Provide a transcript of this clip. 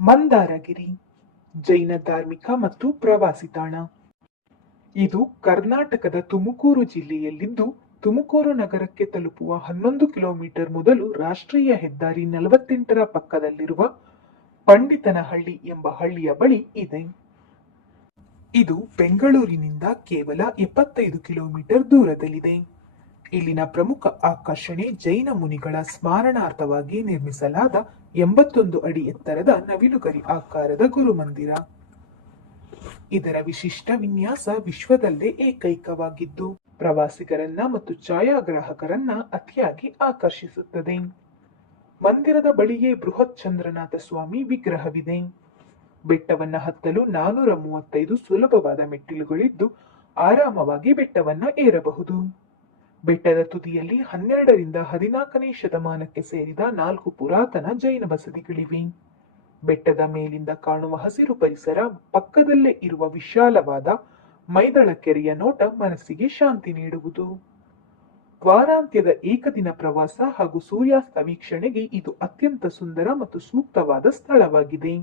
ಮಂದಾರಗಿರಿ ಜೈನ ಧಾರ್ಮಿಕ ಮತ್ತು ಪ್ರವಾಸಿ ತಾಣ. ಇದು ಕರ್ನಾಟಕದ ತುಮಕೂರು ಜಿಲ್ಲೆಯಲ್ಲಿದ್ದು, ತುಮಕೂರು ನಗರಕ್ಕೆ ತಲುಪುವ 11 ಕಿಲೋಮೀಟರ್ ಮೊದಲು ರಾಷ್ಟ್ರೀಯ ಹೆದ್ದಾರಿ 48ರ ಪಕ್ಕದಲ್ಲಿರುವ ಪಂಡಿತನಹಳ್ಳಿ ಎಂಬ ಹಳ್ಳಿಯ ಬಳಿ ಇದೆ. ಇದು ಬೆಂಗಳೂರಿನಿಂದ ಕೇವಲ 75 ಕಿಲೋಮೀಟರ್ ದೂರದಲ್ಲಿದೆ. ಇಲ್ಲಿನ ಪ್ರಮುಖ ಆಕರ್ಷಣೆ ಜೈನ ಮುನಿಗಳ ಸ್ಮರಣಾರ್ಥವಾಗಿ ನಿರ್ಮಿಸಲಾದ 81 ಅಡಿ ಎತ್ತರದ ನವಿಲುಗರಿ ಆಕಾರದ ಗುರುಮಂದಿರ. ಇದರ ವಿಶಿಷ್ಟ ವಿನ್ಯಾಸ ವಿಶ್ವದಲ್ಲೇ ಏಕೈಕವಾಗಿದ್ದು, ಪ್ರವಾಸಿಗರನ್ನ ಮತ್ತು ಛಾಯಾಗ್ರಾಹಕರನ್ನ ಅತಿಯಾಗಿ ಆಕರ್ಷಿಸುತ್ತದೆ. ಮಂದಿರದ ಬಳಿಯೇ ಬೃಹತ್ ಚಂದ್ರನಾಥ ಸ್ವಾಮಿ ವಿಗ್ರಹವಿದೆ. ಬೆಟ್ಟವನ್ನ ಹತ್ತಲು 435 ಸುಲಭವಾದ ಮೆಟ್ಟಿಲುಗಳಿದ್ದು, ಆರಾಮವಾಗಿ ಬೆಟ್ಟವನ್ನ ಏರಬಹುದು. ಬೆಟ್ಟದ ತುದಿಯಲ್ಲಿ 12ರಿಂದ 14ನೇ ಶತಮಾನಕ್ಕೆ ಸೇರಿದ 4 ಪುರಾತನ ಜೈನ ಬಸದಿಗಳಿವೆ. ಬೆಟ್ಟದ ಮೇಲಿಂದ ಕಾಣುವ ಹಸಿರು ಪರಿಸರ, ಪಕ್ಕದಲ್ಲೇ ಇರುವ ವಿಶಾಲವಾದ ಮೈದಳ ಕೆರೆಯ ನೋಟ ಮನಸ್ಸಿಗೆ ಶಾಂತಿ ನೀಡುವುದು. ವಾರಾಂತ್ಯದ ಏಕದಿನ ಪ್ರವಾಸ ಹಾಗೂ ಸೂರ್ಯಾಸ್ತ ವೀಕ್ಷಣೆಗೆ ಇದು ಅತ್ಯಂತ ಸುಂದರ ಮತ್ತು ಸೂಕ್ತವಾದ ಸ್ಥಳವಾಗಿದೆ.